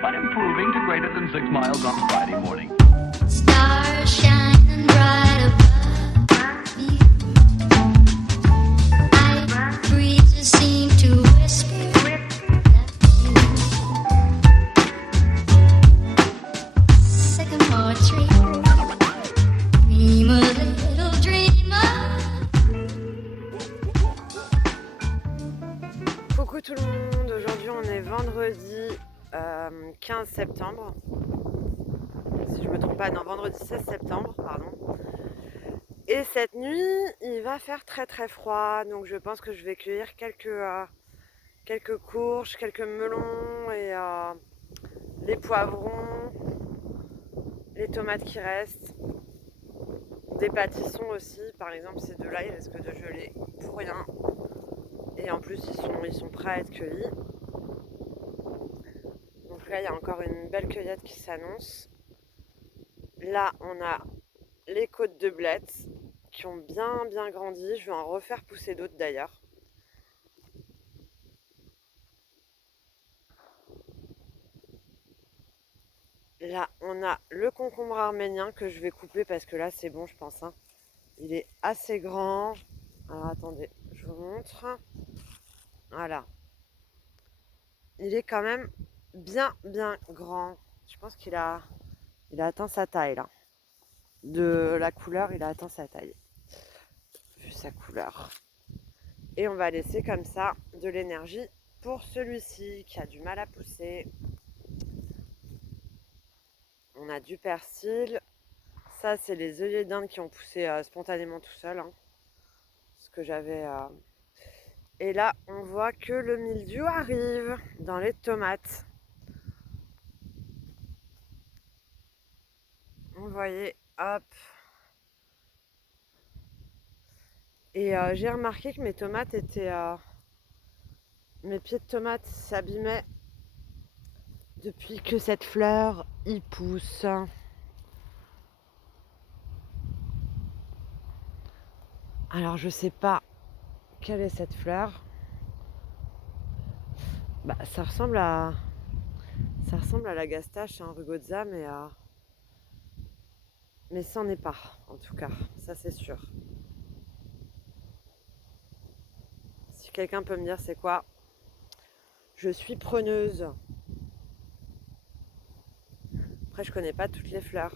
but improving to greater than 6 miles on Friday morning. Stars shining bright above me. Night breezes seem to whisper sycamore tree. Dream a little dreamer. Coucou tout le monde, aujourd'hui on est vendredi 15 septembre, si je me trompe pas, non, vendredi 16 septembre, pardon. Et cette nuit, il va faire très très froid, donc je pense que je vais cueillir quelques courges, quelques melons et les poivrons, les tomates qui restent, des pâtissons aussi, par exemple ces deux-là, ils risquent de geler pour rien. Et en plus, ils sont prêts à être cueillis. Donc là, il y a encore une belle cueillette qui s'annonce. Là, on a les côtes de blettes qui ont bien grandi. Je vais en refaire pousser d'autres d'ailleurs. Là, on a le concombre arménien que je vais couper parce que là, c'est bon, je pense. Hein. Il est assez grand. Alors, attendez, je vous montre. Voilà. Il est quand même bien grand. Je pense qu'il a atteint sa taille là. De la couleur, il a atteint sa taille. Vu sa couleur. Et on va laisser comme ça de l'énergie pour celui-ci qui a du mal à pousser. On a du persil. Ça, c'est les œillets d'Inde qui ont poussé spontanément tout seuls. Hein. Ce que j'avais. Et là, on voit que le mildiou arrive dans les tomates. Vous voyez, hop. Et j'ai remarqué que mes tomates étaient... mes pieds de tomates s'abîmaient depuis que cette fleur y pousse. Alors je sais pas quelle est cette fleur. Bah ça ressemble à la gastache, hein, Rugozza, mais c'en est pas en tout cas, ça c'est sûr. Si quelqu'un peut me dire c'est quoi, je suis preneuse. Après je connais pas toutes les fleurs.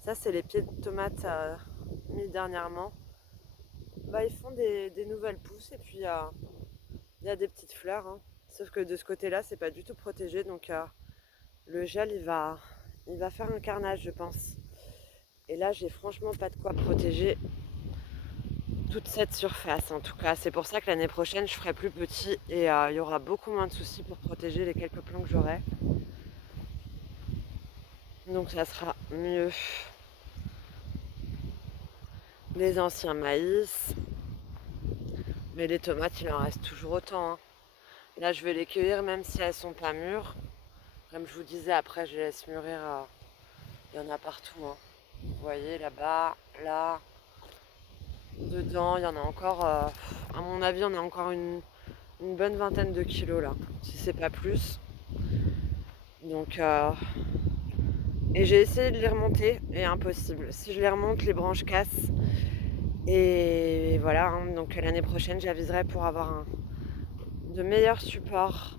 Ça c'est les pieds de tomates mis dernièrement. Bah, ils font des nouvelles pousses et puis il y a des petites fleurs. Hein. Sauf que de ce côté-là, c'est pas du tout protégé. Donc le gel, il va faire un carnage, je pense. Et là, j'ai franchement pas de quoi protéger toute cette surface. En tout cas, c'est pour ça que l'année prochaine, je ferai plus petit et il y aura beaucoup moins de soucis pour protéger les quelques plants que j'aurai. Donc ça sera mieux. Les anciens maïs. Mais les tomates, il en reste toujours autant. Hein. Là, je vais les cueillir même si elles sont pas mûres. Comme je vous disais, après, je les laisse mûrir. Il y en a partout. Hein. Vous voyez, là-bas, là, dedans, il y en a encore... à mon avis, on a encore une bonne vingtaine de kilos, là. Si c'est pas plus. Donc... Et j'ai essayé de les remonter, et impossible. Si je les remonte, les branches cassent. Et voilà, hein, donc l'année prochaine, j'aviserai pour avoir de meilleurs supports.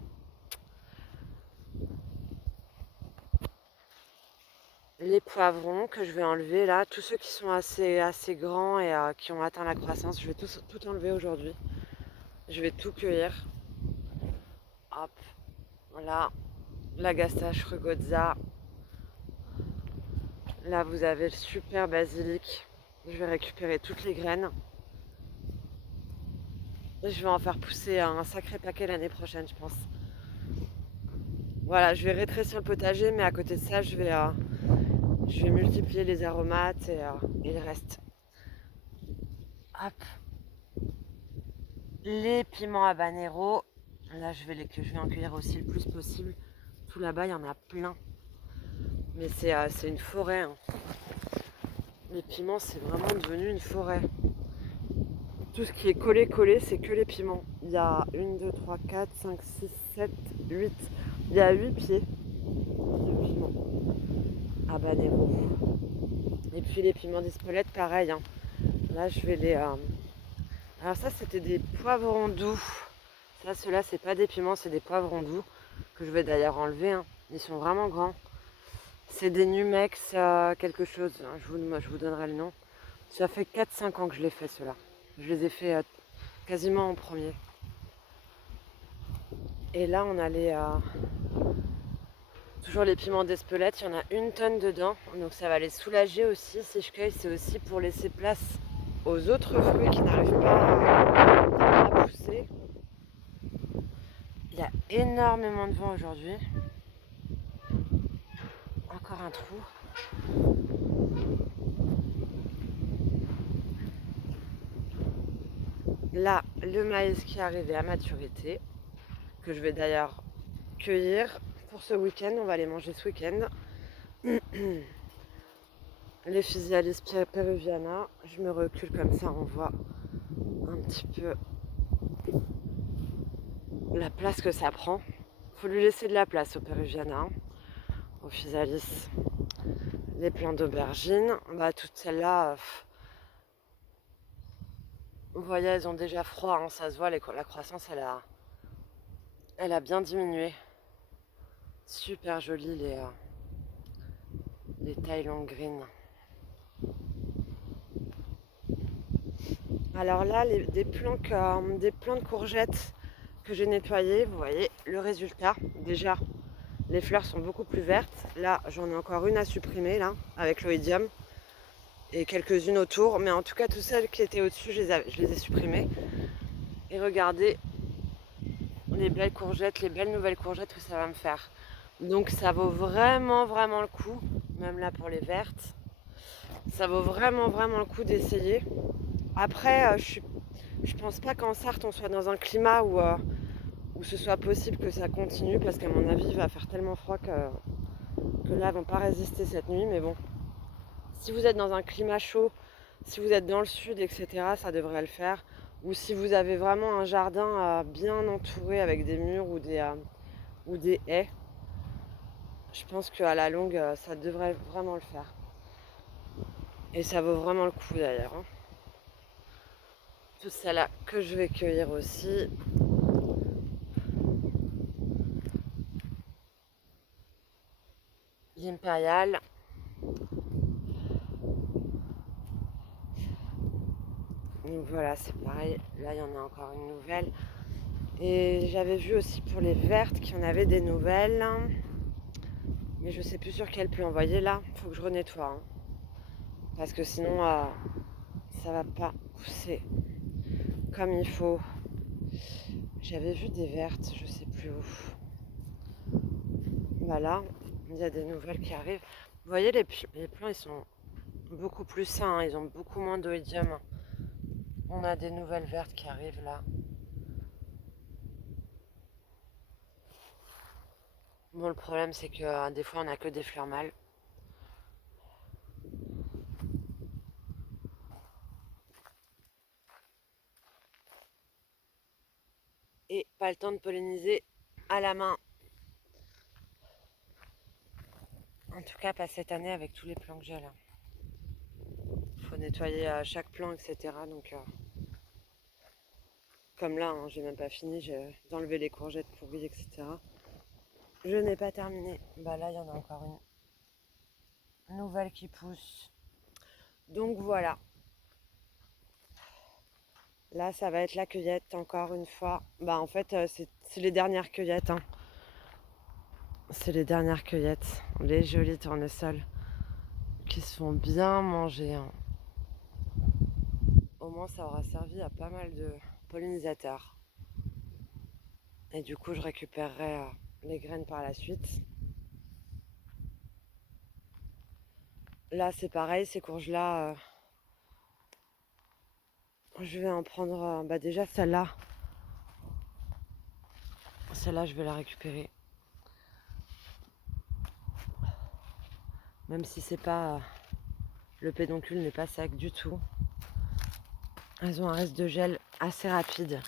Les poivrons que je vais enlever là, tous ceux qui sont assez grands et qui ont atteint la croissance, je vais tout enlever aujourd'hui. Je vais tout cueillir. Hop, voilà, la gastache Rugozza. Là, vous avez le super basilic. Je vais récupérer toutes les graines. Et je vais en faire pousser un sacré paquet l'année prochaine, je pense. Voilà, je vais rétrécir le potager, mais à côté de ça, je vais multiplier les aromates et le reste. Hop. Les piments habanero. Là, je vais en cueillir aussi le plus possible. Tout là-bas, il y en a plein. Mais c'est une forêt. Hein. Les piments, c'est vraiment devenu une forêt. Tout ce qui est collé, c'est que les piments. Il y a 1, 2, 3, 4, 5, 6, 7, 8. Il y a 8 pieds. de piment habanero. Et puis les piments d'Espelette, pareil. Hein. Là, je vais les... Alors ça, c'était des poivrons doux. Ça, ceux-là, c'est pas des piments, c'est des poivrons doux. Que je vais d'ailleurs enlever. Hein. Ils sont vraiment grands. C'est des Numex quelque chose. Je vous donnerai le nom. Ça fait 4-5 ans que je les fais, ceux-là. Je les ai fait quasiment en premier. Et là, on a toujours les piments d'Espelette. Il y en a 1 tonne dedans. Donc ça va les soulager aussi. Si je cueille, c'est aussi pour laisser place aux autres fruits qui n'arrivent pas à pousser. Il y a énormément de vent aujourd'hui. Encore un trou. Là, le maïs qui est arrivé à maturité, que je vais d'ailleurs cueillir pour ce week-end. On va les manger ce week-end. Les Physalis peruviana. Je me recule comme ça, on voit un petit peu la place que ça prend. Faut lui laisser de la place au peruviana, au Physalis. Les plants d'aubergines, toutes celles-là, vous voyez, elles ont déjà froid, hein, ça se voit, la croissance, elle a bien diminué. Super jolies les Thailand Green. Alors là, des plants de courgettes que j'ai nettoyés, vous voyez le résultat. Déjà, les fleurs sont beaucoup plus vertes. Là, j'en ai encore une à supprimer, là, avec l'oïdium. Et quelques-unes autour. Mais en tout cas, toutes celles qui étaient au-dessus, je les ai supprimées. Et regardez les belles courgettes, les belles nouvelles courgettes que ça va me faire. Donc ça vaut vraiment, vraiment le coup. Même là pour les vertes. Ça vaut vraiment, vraiment le coup d'essayer. Après, je pense pas qu'en Sarthe, on soit dans un climat où ce soit possible que ça continue. Parce qu'à mon avis, il va faire tellement froid que là, elles vont pas résister cette nuit. Mais bon. Si vous êtes dans un climat chaud, si vous êtes dans le sud, etc., ça devrait le faire. Ou si vous avez vraiment un jardin bien entouré avec des murs ou des haies, je pense qu'à la longue, ça devrait vraiment le faire. Et ça vaut vraiment le coup d'ailleurs. Hein. Tout celle-là que je vais cueillir aussi. L'Impérial. Donc voilà, c'est pareil. Là, il y en a encore une nouvelle. Et j'avais vu aussi pour les vertes qu'il y en avait des nouvelles. Mais je sais plus sur quel plan. Vous voyez là, il faut que je renettoie. Hein. Parce que sinon, ça va pas pousser comme il faut. J'avais vu des vertes, je sais plus où. Voilà, il y a des nouvelles qui arrivent. Vous voyez, les plants, ils sont beaucoup plus sains. Hein. Ils ont beaucoup moins d'oïdium. On a des nouvelles vertes qui arrivent là. Bon, le problème, c'est que des fois, on n'a que des fleurs mâles. Et pas le temps de polliniser à la main. En tout cas, pas cette année avec tous les plants que j'ai là. Il faut nettoyer chaque plant, etc. Donc, comme là, hein, j'ai même pas fini, j'ai enlevé les courgettes pourries, etc. Je n'ai pas terminé. Là, il y en a encore une nouvelle qui pousse. Donc voilà. Là, ça va être la cueillette encore une fois. En fait, c'est les dernières cueillettes. Hein. C'est les dernières cueillettes. Les jolis tournesols qui se font bien manger. Hein. Au moins, ça aura servi à pas mal de pollinisateurs. Et du coup, je récupérerai les graines par la suite. Là, c'est pareil, ces courges-là, je vais en prendre déjà celle-là. Celle-là, je vais la récupérer. Même si c'est pas... le pédoncule n'est pas sec du tout. Elles ont un reste de gel assez rapide.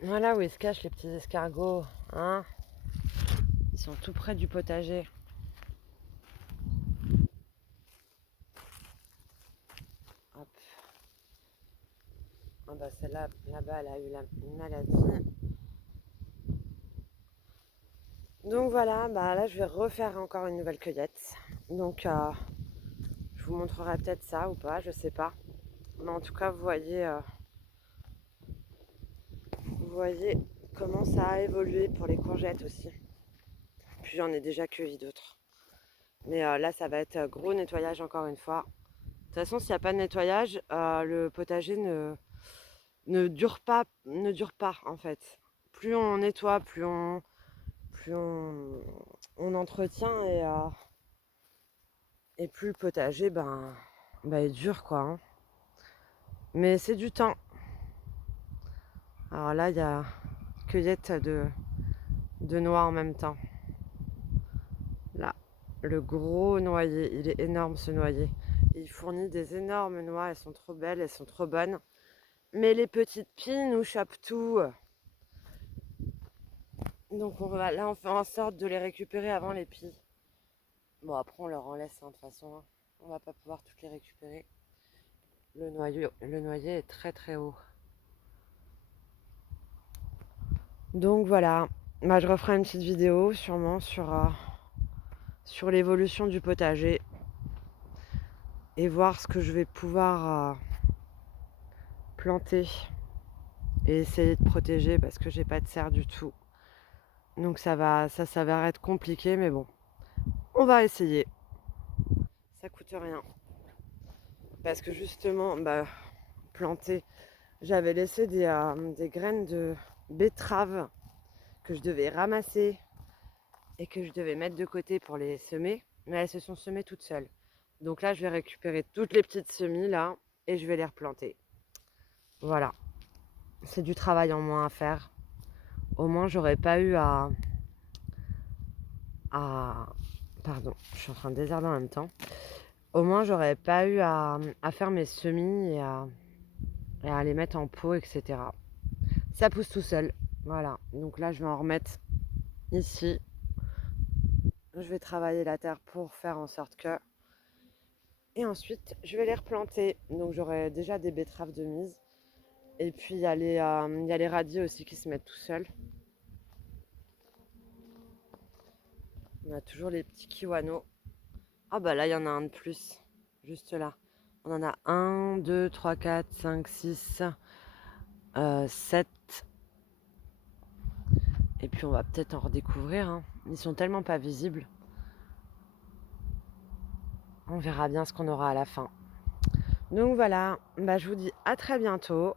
Voilà où ils se cachent les petits escargots. Hein, ils sont tout près du potager. Hop. Ah bah celle-là, là-bas, elle a eu une maladie. Donc voilà, bah là je vais refaire encore une nouvelle cueillette. Donc je vous montrerai peut-être ça ou pas, je sais pas. Mais en tout cas, vous voyez comment ça a évolué pour les courgettes aussi. Puis j'en ai déjà cueilli d'autres. Mais là, ça va être gros nettoyage encore une fois. De toute façon, s'il n'y a pas de nettoyage, le potager ne dure pas en fait. Plus on nettoie, plus on entretient et plus le potager est dur quoi. Hein. Mais c'est du temps. Alors là, il y a cueillette de noix en même temps. Là, le gros noyer, il est énorme ce noyer. Il fournit des énormes noix, elles sont trop belles, elles sont trop bonnes. Mais les petites pies nous chopent tout. Donc là, on fait en sorte de les récupérer avant les pies. Bon, après, on leur en laisse, hein, de toute façon. Hein. On va pas pouvoir toutes les récupérer. Le noyer est très très haut. Donc voilà, bah, je referai une petite vidéo sûrement sur l'évolution du potager et voir ce que je vais pouvoir planter et essayer de protéger parce que j'ai pas de serre du tout. Donc ça s'avère être compliqué, mais bon, on va essayer. Ça coûte rien. Parce que justement, planter, j'avais laissé des graines de betterave que je devais ramasser et que je devais mettre de côté pour les semer, mais elles se sont semées toutes seules. Donc là, je vais récupérer toutes les petites semis là et je vais les replanter. Voilà, c'est du travail en moins à faire. Au moins, j'aurais pas eu Pardon, je suis en train de désherber en même temps. Au moins, j'aurais pas eu à faire mes semis et à les mettre en pot, etc. Ça pousse tout seul. Voilà, donc là, je vais en remettre ici. Je vais travailler la terre pour faire en sorte que... Et ensuite, je vais les replanter. Donc j'aurai déjà des betteraves de mise. Et puis il y a les radis aussi qui se mettent tout seuls. On a toujours les petits kiwanos. Ah bah là, il y en a un de plus. Juste là. On en a 1, 2, 3, 4, 5, 6, 7. Et puis on va peut-être en redécouvrir. Hein. Ils sont tellement pas visibles. On verra bien ce qu'on aura à la fin. Donc voilà, je vous dis à très bientôt.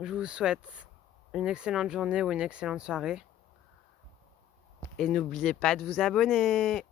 Je vous souhaite une excellente journée ou une excellente soirée. Et n'oubliez pas de vous abonner.